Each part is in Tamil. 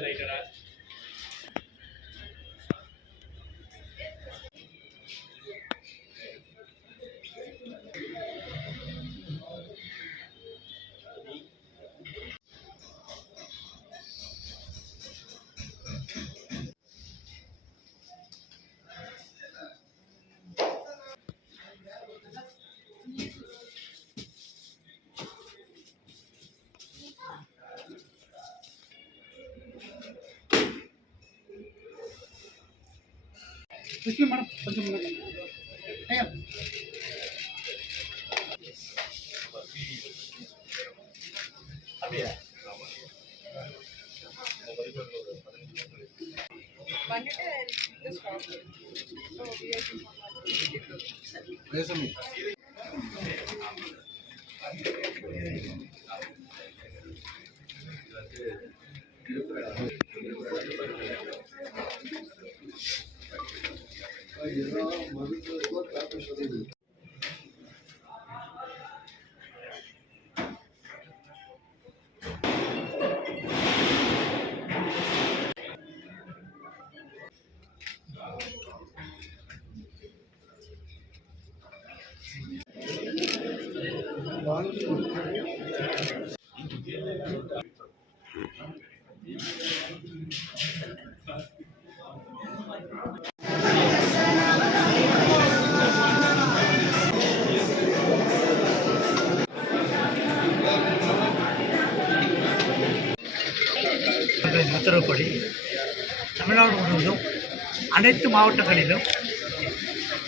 later on. Bismillah, mana? Bismillah, mana? Ayo. Abi ya. Banyak kan? Terus. Besok. உத்தரவுப்படி தமிழ்நாடு முழுவதும் அனைத்து மாவட்டங்களிலும்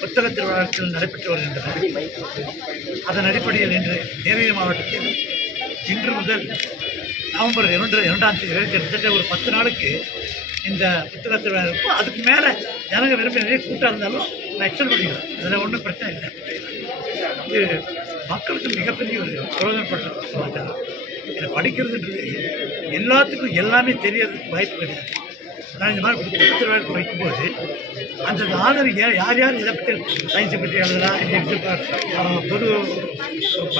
புத்தக திருவிழாக்கள் நடைபெற்று வருகின்றன. அதன் அடிப்படையில் இன்று நீலகிரி மாவட்டத்தில் இன்று முதல் நவம்பர் இரண்டு இரண்டாம் தேதி வரை கிட்டத்தட்ட ஒரு பத்து நாளுக்கு இந்த புத்தக திருவிழா இருக்கும். அதுக்கு மேலே ஜனங்க விரும்பி நிறைய கூட்டம் இருந்தாலும் நான் எக்ஸ்டெண்ட் பண்ணிக்கிறேன். அதில் ஒன்றும் பிரச்சனை இல்லை. இது மக்களுக்கு மிகப்பெரிய ஒரு பிரயோஜனப்பட்ட சமாச்சாரம். இதை படிக்கிறதுன்றது எல்லாத்துக்கும் எல்லாமே தெரியறதுக்கு வாய்ப்பு கிடையாது. நான் இந்த மாதிரி புத்தக திருவிழாவுக்கு வைக்கும்போது அந்த ஆதரவு யார் யார் இதை பற்றி சயின்ஸை பற்றி எழுதுறா இல்லை பொது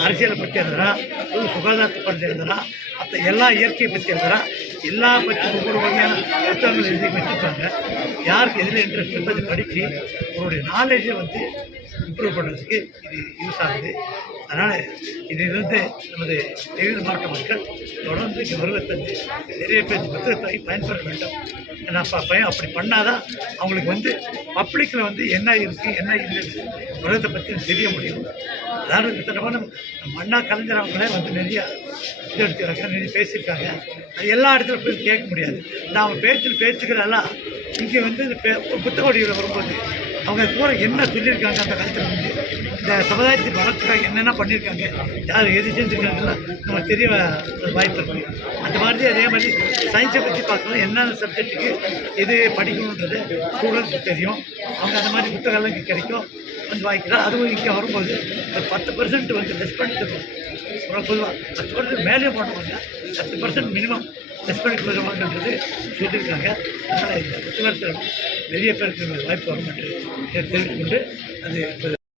அரசியலை பற்றி எழுதுறா பொது சுகாதாரத்தை பற்றி எழுதுறா மற்ற எல்லா இயற்கையை பற்றி எழுதுறா எல்லா பற்றி ஒவ்வொரு வகையான புத்தகங்கள் எழுதி வச்சுருக்காங்க. யாருக்கு எதில் இன்ட்ரெஸ்ட் என்பது படித்து உங்களுடைய நாலேஜை வந்து இம்ப்ரூவ் பண்ணுறதுக்கு இது யூஸ் ஆகுது. அதனால் இதிலிருந்து நமது தெய்வ மாவட்ட மக்கள் தொடர்ந்து இங்கே வருவத்தஞ்சு நிறைய பேர் புத்தகத்தை பயன்பெற வேண்டும். ஏன்னா பயன் பயம் அப்படி பண்ணாதான் அவங்களுக்கு வந்து பப்ளிக்கில் வந்து என்ன இருக்குது என்ன இல்லைன்னு உலகத்தை பற்றி தெரிய முடியும். அதாவது கிட்டத்தட்ட நம்ம அண்ணா கலைஞர் அவங்களே வந்து நிறைய இது எடுத்துக்கிறாங்க நிறைய பேசியிருக்காங்க. அது எல்லா இடத்துல போய் கேட்க முடியாது. நான் அவங்க பேச்சில் பேச்சுக்கிறதெல்லாம் இங்கே வந்து இந்த புத்தக வடிவில் வரும்போது அவங்க கூட என்ன சொல்லியிருக்காங்க அந்த காலத்தில்? வந்து இந்த சமுதாயத்தை வளர்ச்சிக்காக என்னென்ன பண்ணியிருக்காங்க? யார் எது செஞ்சுருக்காங்கலாம் நம்ம தெரிய வாய்ப்பு இருக்கு. அந்த மாதிரி அதே மாதிரி சயின்ஸை பற்றி பார்க்கணும். என்னென்ன சப்ஜெக்ட்டுக்கு எது படிக்கணுன்றது ஸ்டூடெண்ட்ஸுக்கு தெரியும். அவங்க அந்த மாதிரி புத்தகம்லாம் இங்கே கிடைக்கும். வந்து வாங்கிக்கலாம் அதுவும் இங்கே வரும்போது ஒரு பத்து பர்சன்ட் வந்து லெஸ் பண்ணிட்டு பொதுவாக பத்து பர்சன்ட் மேலே போட்டவங்க பத்து பர்சன்ட் மினிமம் லெஸ் பண்ணி தருவாங்கன்றது சொல்லியிருக்காங்க அதனால் இந்த புத்தகத்தில் வெளியே பேருக்கு வாய்ப்பு வரும் என்று தெரிவித்துக்கொண்டு அது